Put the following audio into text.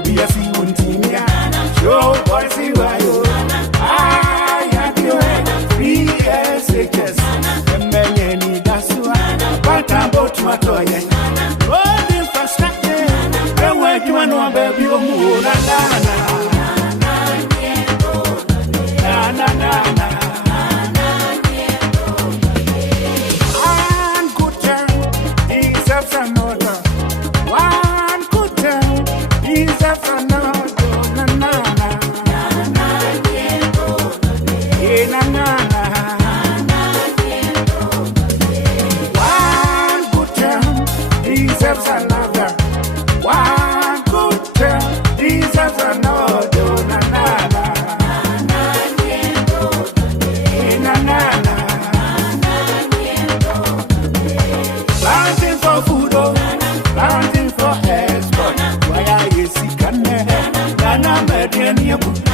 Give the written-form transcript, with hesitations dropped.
be a see one team. Show boys, see why you. I have you. 3 years, 6 years. The men need that's why. But about my toy. All infrastructure. And when you want to baby, you move. Na na na. Na na na. Nana,